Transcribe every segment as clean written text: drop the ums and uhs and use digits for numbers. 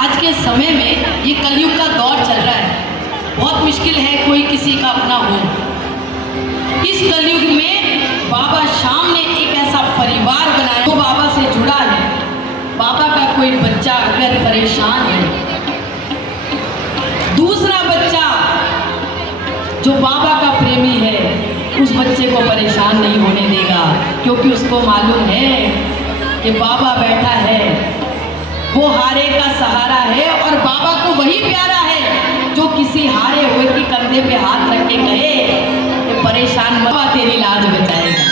आज के समय में ये कलयुग का दौर चल रहा है, बहुत मुश्किल है कोई किसी का अपना हो। इस कलयुग में बाबा श्याम ने एक ऐसा परिवार बनाया जो बाबा से जुड़ा है। बाबा का कोई बच्चा अगर परेशान है, दूसरा बच्चा जो बाबा का प्रेमी है उस बच्चे को परेशान नहीं होने देगा, क्योंकि उसको मालूम है कि बाबा बैठा है, वो हारे का सहारा है और बाबा को वही प्यारा है जो किसी हारे हुए के कंधे पे हाथ रख के कहे कि परेशान बाबा तेरी लाज बचाएगा।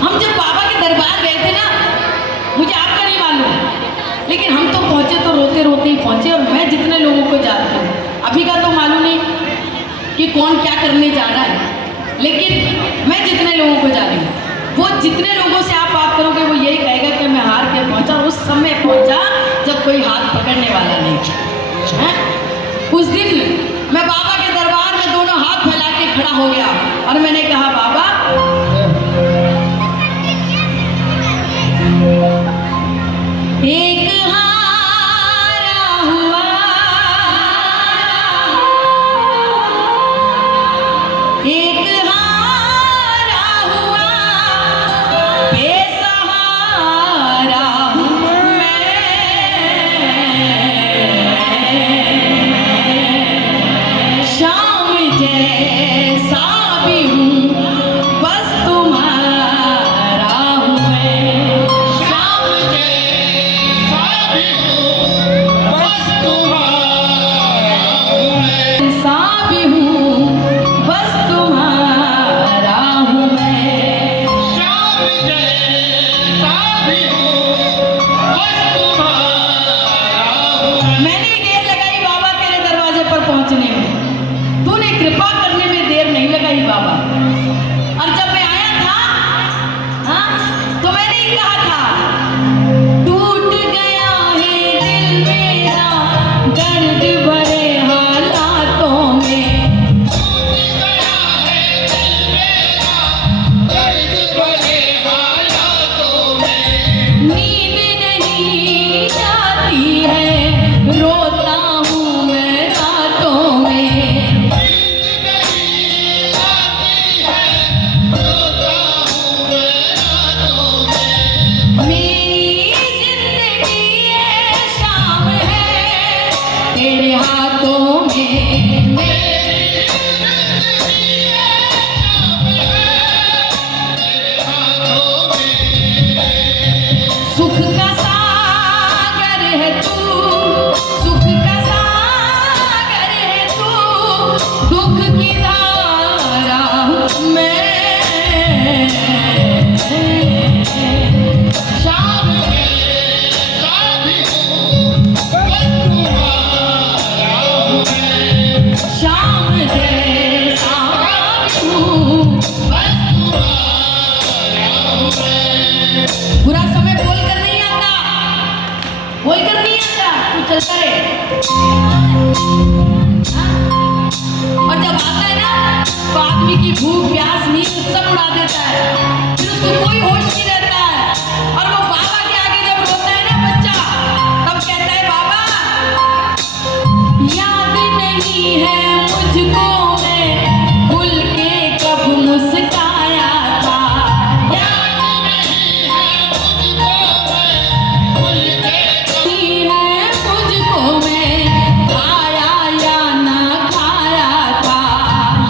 हम जब बाबा के दरबार गए थे ना, मुझे आपका नहीं मालूम, लेकिन हम तो पहुंचे तो रोते रोते ही पहुंचे। और मैं जितने लोगों को जानती हूँ, अभी का तो मालूम नहीं कि कौन क्या करने जा रहा है, लेकिन मैं जितने लोगों को जानी हूँ, वो जितने लोगों से आप बात करोगे वो यही कहेगा कि मैं हार के पहुंचा, उस समय पहुंचा जब कोई हाथ पकड़ने वाला नहीं था। उस दिन मैं बाबा के दरबार में दोनों हाथ फैला के खड़ा हो गया और मैंने कहा बाबा एक हारा हुआ एक और जब आता है ना तो आदमी की भूख प्यास नींद सब उड़ा देता है, फिर उसको कोई होश नहीं रहता है। और वो बाबा के आगे जब रोता है ना बच्चा, तब कहता है बाबा याद नहीं है मुझको मैं खुल के कब मुस्काया था, याद नहीं है मुझको मैं खुल के मुझको मैं खाया या ना खाया था,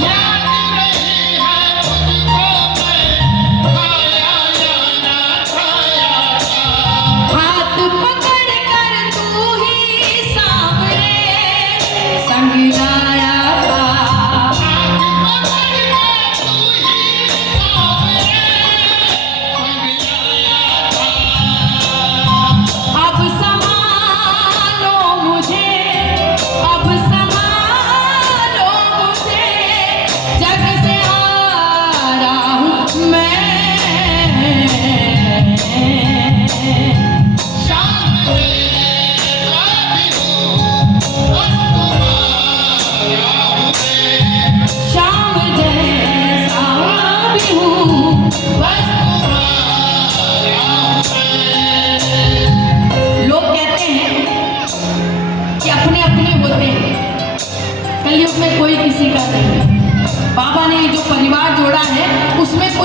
याद नहीं है मुझको मैं खाया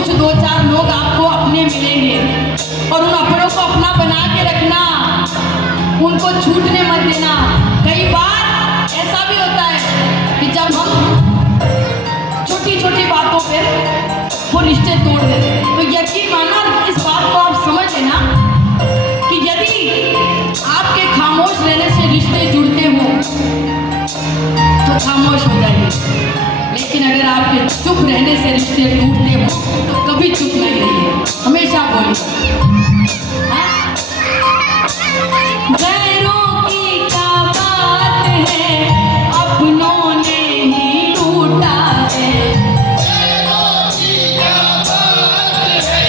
कुछ दो चार लोग आपको अपने मिलेंगे और उन अपनों को अपना बना के रखना, उनको छूटने मत देना। कई बार ऐसा भी होता है कि जब हम छोटी छोटी बातों पे वो रिश्ते तोड़ देते हैं, तो यकीन मानना इस बात को आप समझ लेना कि यदि आपके खामोश रहने से रिश्ते जुड़ते हों तो खामोश हो जाइए, लेकिन अगर आपके चुप रहने से रिश्ते टूटते हो तो कभी चुप नहीं रहिए, हमेशा बोलिए। गैरों की क्या बात है, अपनों ने ही टूटा है। गैरों की क्या बात है,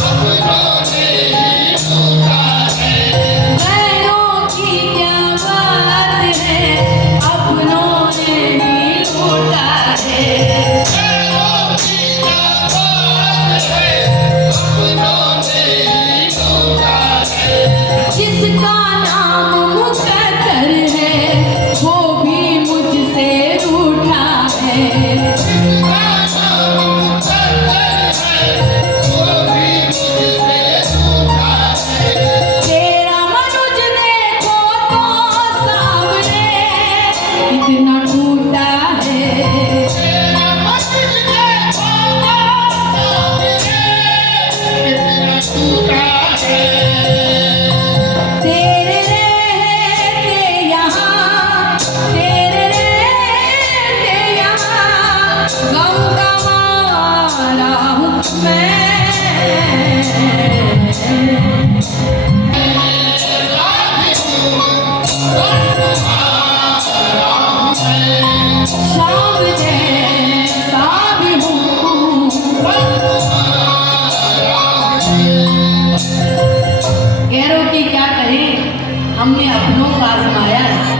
अपनों ने ही टूटा है। गैरों की क्या बात है, अपनों ने ही टूटा है। गैरों की क्या बात है, अपनों ने ही टूटा है। जिसका नाम मुकद्दर है वो भी मुझसे रूठा है। जिसका नाम मुकद्दर है, वो भी मुझसे टूटा है। तेरा मनुज देखो तो सामने कितना टूटा है। तेरा मनुज देखो तो सामने कितना टूटा है। तेरे रहते यहाँ, तेरे रहते यहाँ गम का मारा हूँ मैं। शाम जैसा भी हूँ, गैरों की क्या कहें, हमने अपनों को आजमाया है।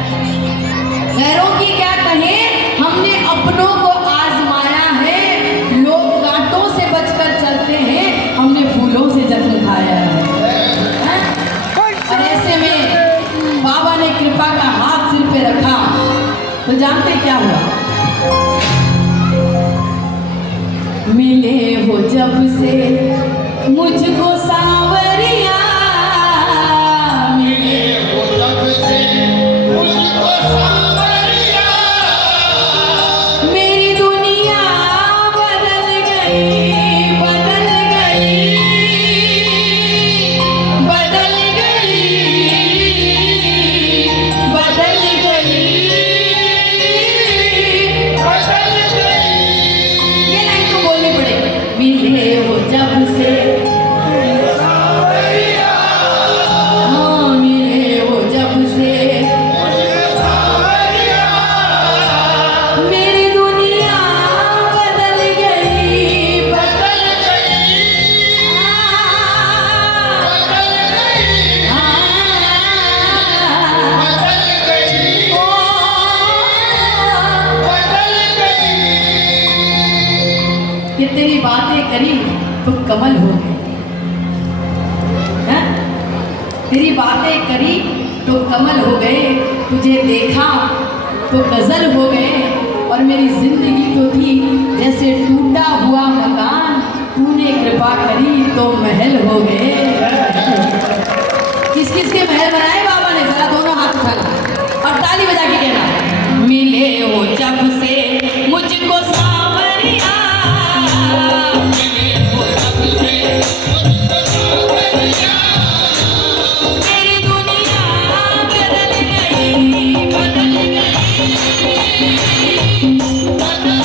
गैरों की क्या कहें, हमने अपनों को आजमाया है। लोग कांटों से बचकर चलते हैं, हमने फूलों से जख्म खाया है। हैं? और ऐसे में बाबा ने कृपा का हाथ सिर पे रखा तो जानते क्या हुआ? मिले हो जब से मुझको सांवरिया, मिले वो जब से मुझको सांवरिया, मेरी दुनिया बदल गई, बदल गई, बदल गई, बदल गई, बदल गई। ये लाइन तो बोलनी पड़ेगी। मिले हो जब से, सांवरिया, हाँ मिले हो जब से, मुझको सांवरिया, मेरी दुनिया बदल गई, बदल गई, बदल गई, बदल गई, बदल गई। कि तेरी बातें करी तो कमल हो गए, हैं? तेरी बातें करी तो कमल हो गए, तुझे देखा तो गजल हो गए, और मेरी जिंदगी तो थी जैसे टूटा हुआ मकान, तूने कृपा करी तो महल हो गए। किस किस के महल बनाए बाबा ने, जरा दोनों हाथ उठाना और ताली बजा के कहना, मिले हो जब से मुझको सांवरिया, मेरी दुनिया बदल गई, बदल गई, बदल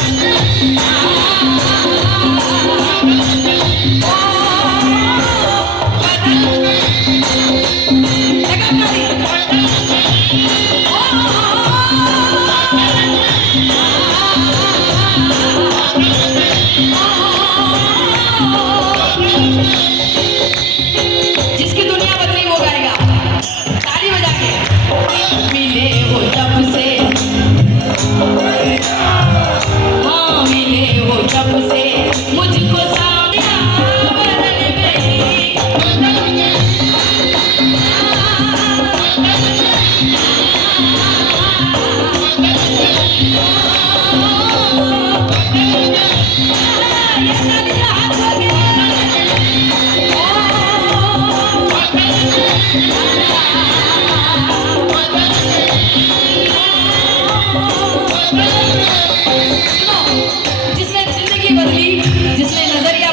जिसने जिंदगी बदली, जिसने नजरिया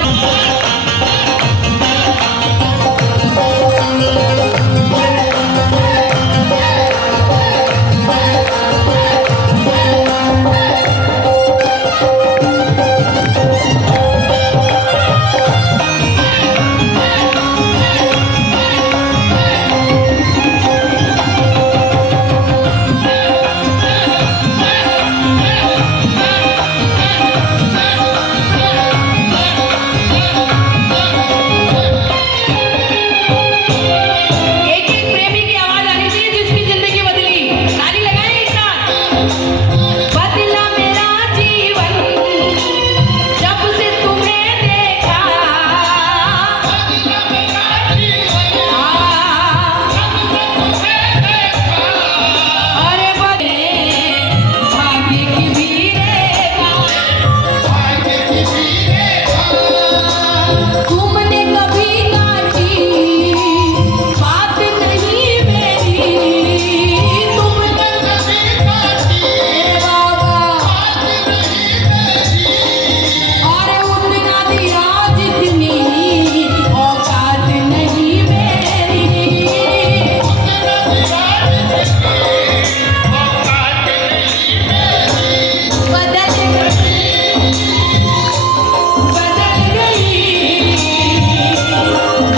एक एक प्रेमी की आवाज आनी चाहिए जिसकी जिंदगी बदली। ताली लगाएं एक साथ। बदला मेरा जीवन जब से तुम्हें देखा, अरे बड़े भाग्य की भी रेखा, तुमने कभी काटी बात नहीं मेरी, तुमने अरे उतना दिया जितनी औकात नहीं मेरी। बदल गई, बदल गई,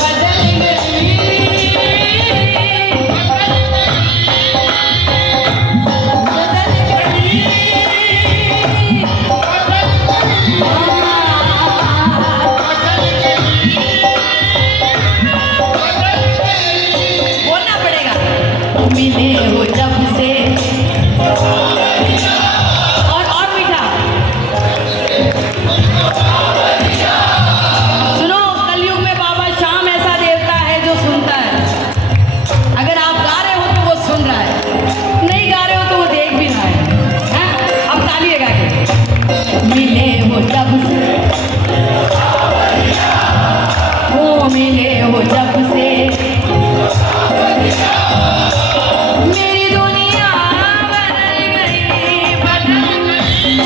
बदल बोलना पड़ेगा। मिले हो जब से और मीठा सुनो, कलयुग में बाबा श्याम ऐसा देवता है जो सुनता है। अगर आप गा रहे हो तो वो सुन रहा है, नहीं गा रहे हो तो वो देख भी रहा है। हैं? अब ताली लगा के मिले हो जब से, वो मिले हो जब से मेरी दुनिया बदल गई, बदल गई।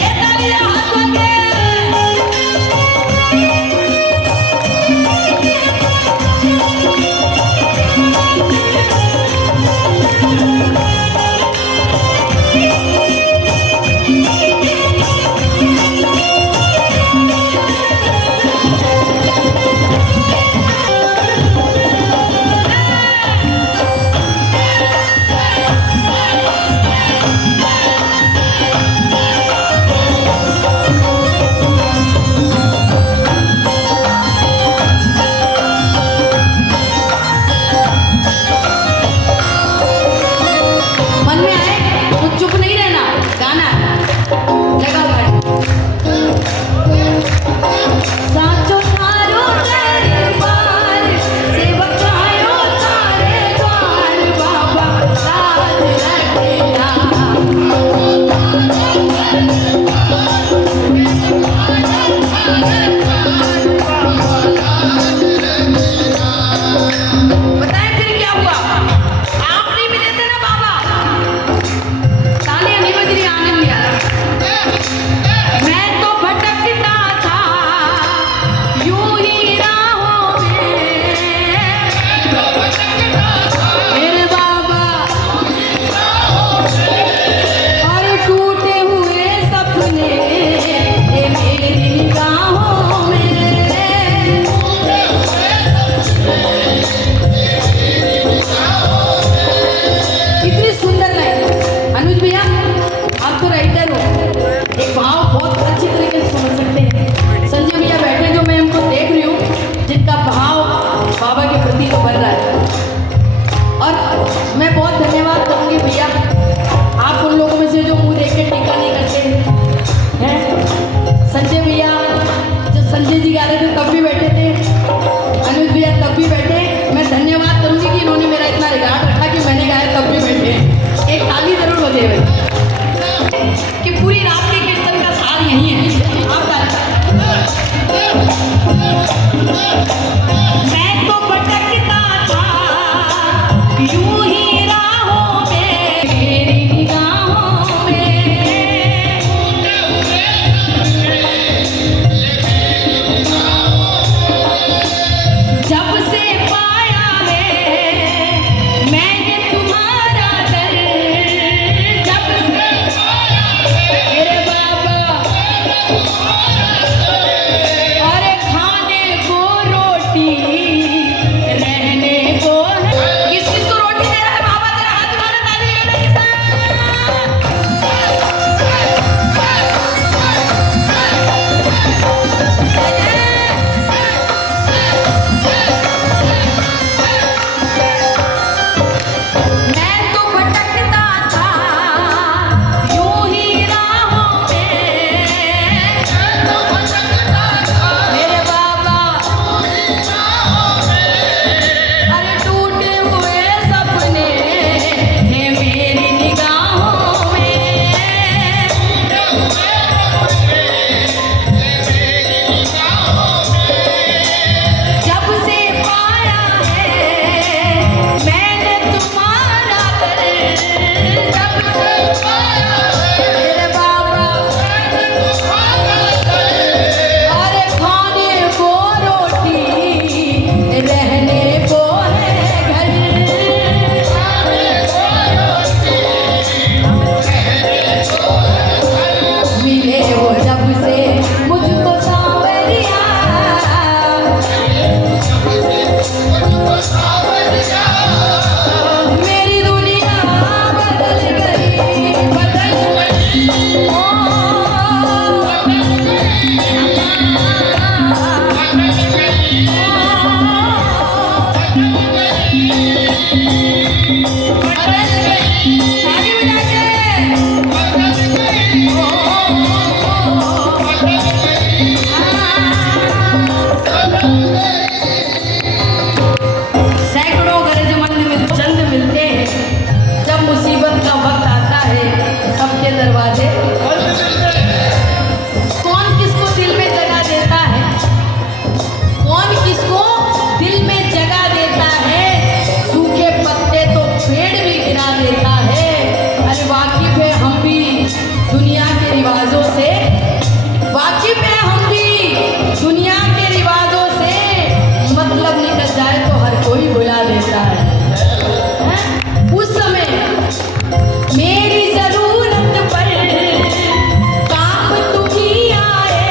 ये तालियां हाथ लगे। मन में आए तो चुप नहीं रहना, गाना है। लगाओ गाड़ी। साचो थारो दरबार, सेवक आयो तारे द्वार, बाबा साथ रखना। बताएं फिर क्या हुआ? आप नहीं मिले थे ना बाबा, तालियां नहीं बज रही, आनंद नहीं आ रहा। मैं तो भटकता था यूं ही राहों में, मेरे बाबा और टूटे हुए सपने ये मेरी निगाहों में। इतनी सुंदर लाइन। अनुज भैया आप तो राइटर हो, एक भाव बहुत अच्छी तरीके से समझ सकते हैं। संजय भैया बैठे जो मैं उनको देख रही हूँ, जिनका भाव बाबा के प्रति तो बन रहा है। और मैं बहुत धन्यवाद करूँगी भैया, आप उन लोगों में से जो मुँह देख के टीका नहीं करते हैं। संजय भैया जब संजय जी गा रहे थे तब भी बैठे थे, अनुज भैया तब भी बैठे। मैं धन्यवाद करूँगी कि इन्होंने मेरा इतना रिगार्ड रखा कि मैंने गाया तब भी बैठे। एक ताली जरूर बजे भाई। मेरी जरूरत पर काम तुम ही आए।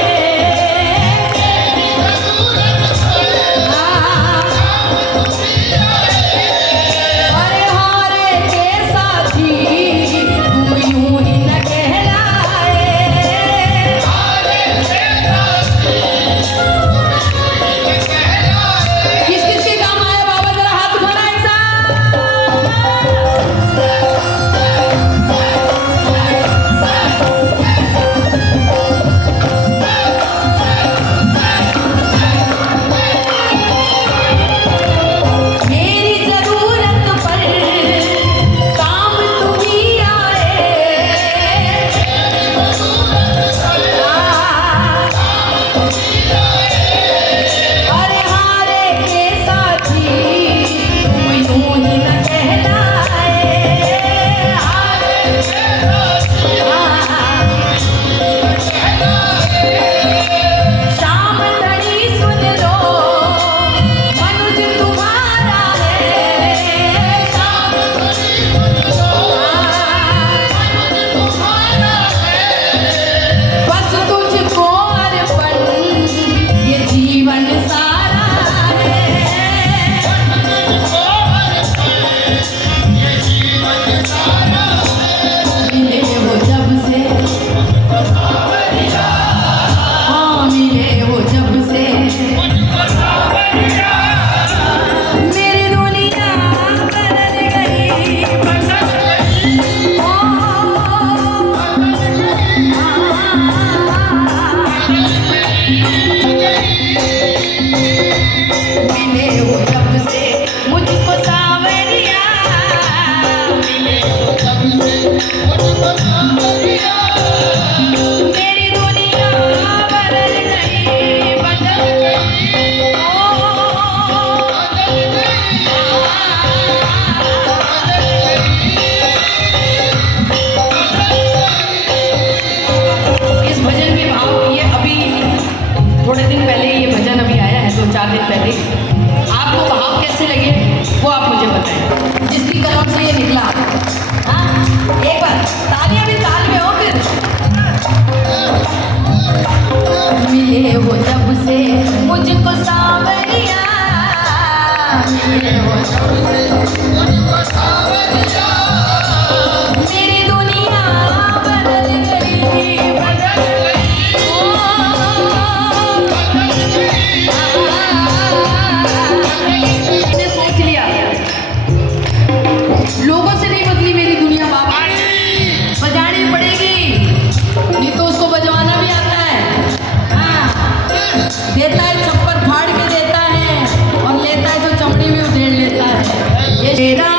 अरे हारे के साथी तुम यूं ही न कहलाए। किस किस के काम आए बाबा, जरा हाथ उठाना एक साथ। मेरी जरूरत पर काम तुम ही आए। अरे हारे के साथी तुम यूं ही न कहलाए। शाम घड़ी सुन लो मनुज तुम्हारा है। बस तुझको अर्पण ये जीवन सारा है। मिले हो जब से, हाँ मिले हो जब से, मेरी दुनिया बदल गई। मिले हो जब से मुझको सावरिया। मेरी दुनिया बदल गई, बदल गई। इस भजन के भाव ये अभी थोड़े दिन पहले ये भजन अभी आया है, 2-4 दिन पहले। आपको भाव कैसे लगे वो आप मुझे बताएं, जिसकी कलम से ये निकला। हाँ एक बार तालियां भी ताल में हो फिर। मिले हो जब से मुझको सावरिया। मिले हो जब से मेरी दुनिया बदल गई, बदल गई। मैंने सोच लिया लोगों से नहीं बदली मेरी दुनिया बाबा, बजानी पड़ेगी। नहीं तो उसको बजवाना भी आता है। हाँ देता है छप्पर फाड़ के देता है और लेता है तो चमड़ी भी उधेड़ लेता है। ये तेरा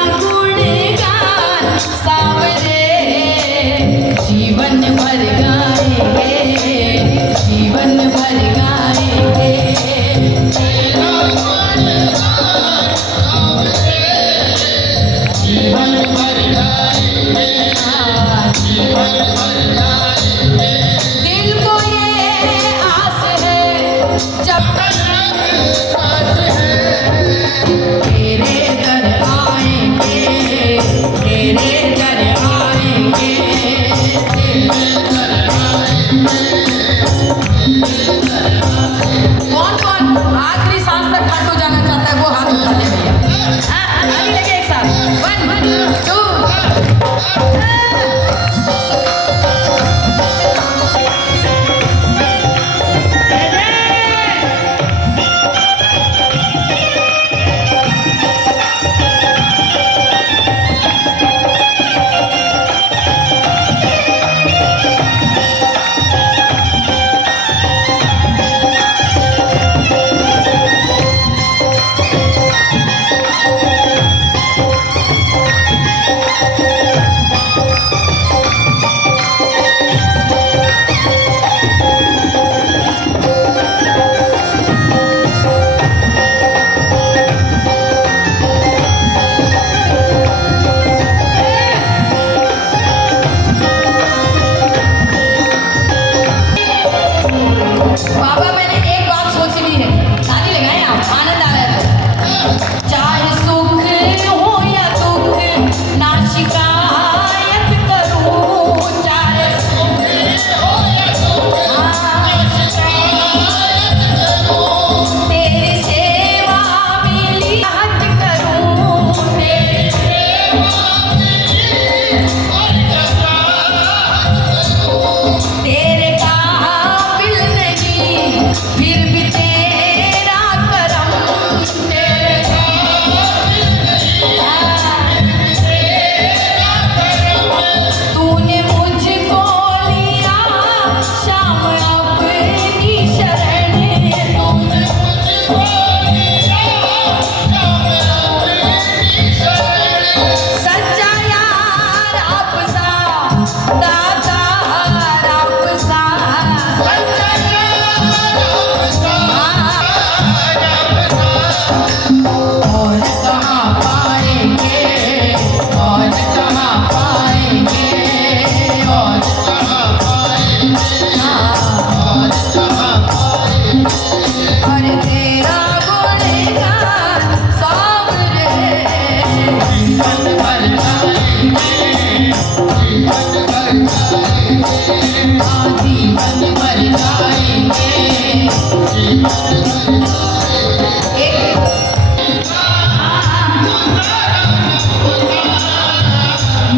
जीवन भर गाएंगे।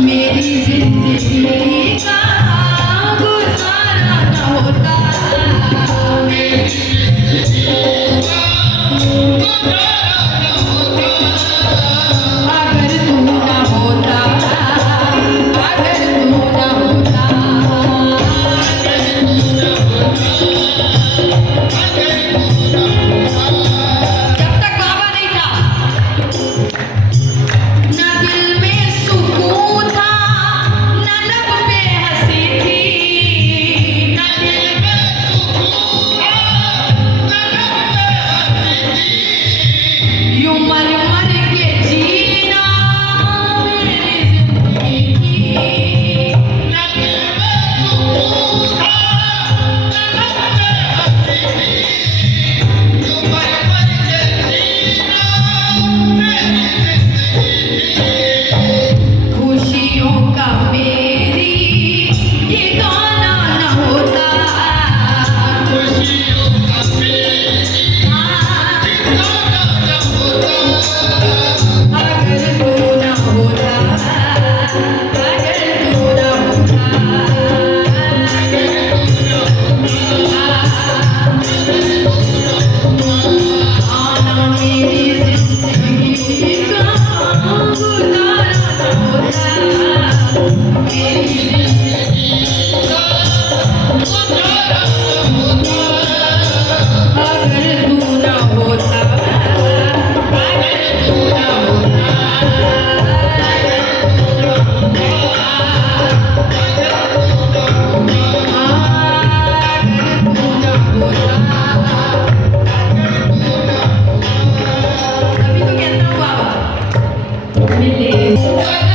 मेरी जिंदगी का गुजारा न होता, अगर तू न होता, अगर तू न होता। जब तक बाबा नहीं था न दिल में सुकून था, न लब पे हंसी थी, न दिल में सुकून था, न लब पे हंसी थी। यूं मर मर के जीना मेरी जिंदगी थी, न दिल में सुकून था, न लब पे हंसी थी। यूं मर मर के जीना मेरी खुशियों का मेरी ठिकाना न होता, खुशियों का मेरी ठिकाना न होता, अगर तू न होता, अगर तू न होता, आना मेरी जिंदगी का गुजारा न होता, मेरी जिंदगी का गुजारा न होता, अगर तू न होता, अगर तू न होता, तभी तो कहता हूँ बाबा मिले।